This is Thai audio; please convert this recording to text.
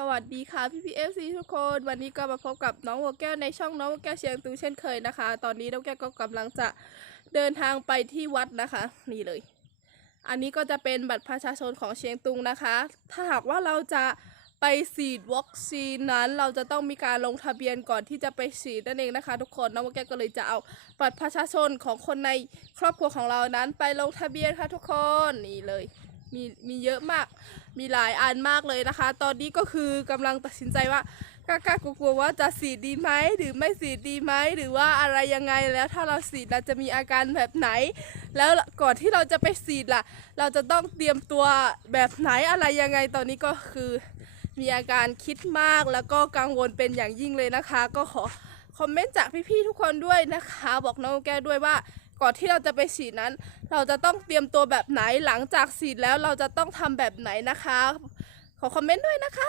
สวัสดีค่ะพี่พีเอฟซีทุกคน วันนี้ก็มาพบกับน้องวัวแก้วในช่องน้องวัวแก้วเชียงตุงเช่นเคยนะคะ ตอนนี้น้องแก้วก็กำลังจะเดินทางไปที่วัดนะคะ นี่เลย อันนี้ก็จะเป็นบัตรประชาชนของเชียงตุงนะคะ ถ้าหากว่าเราจะไปฉีดวัคซีนนั้นเราจะต้องมีการลงทะเบียนก่อนที่จะไปฉีดนั่นเองนะคะ ทุกคนน้องวัวแก้วก็เลยจะเอาบัตรประชาชนของคนในครอบครัวของเรานั้นไปลงทะเบียนค่ะทุกคนนี่เลย มีมีเยอะมาก มีหลายอันมากเลยนะคะ ตอนนี้ก็คือกำลังตัดสินใจว่ากล้ากลัวๆว่าจะสีดดีไหมหรือไม่สีดดีไหมหรือว่าอะไรยังไงแล้วถ้าเราสีดเราจะมีอาการแบบไหน แล้วก่อนที่เราจะไปสีดล่ะ เราจะต้องเตรียมตัวแบบไหนอะไรยังไงตอนนี้ก็คือมีอาการคิดมากแล้วก็กังวลเป็นอย่างยิ่งเลยนะคะ ก็ขอคอมเมนต์จากพี่ๆทุกคนด้วยนะคะ บอกน้องแก้วด้วยว่า ก่อนที่เราจะไปฉีดนั้น เราจะต้องเตรียมตัวแบบไหนหลังจากฉีดแล้วเราจะต้องทำแบบไหนนะคะ ขอคอมเมนต์ด้วยนะคะ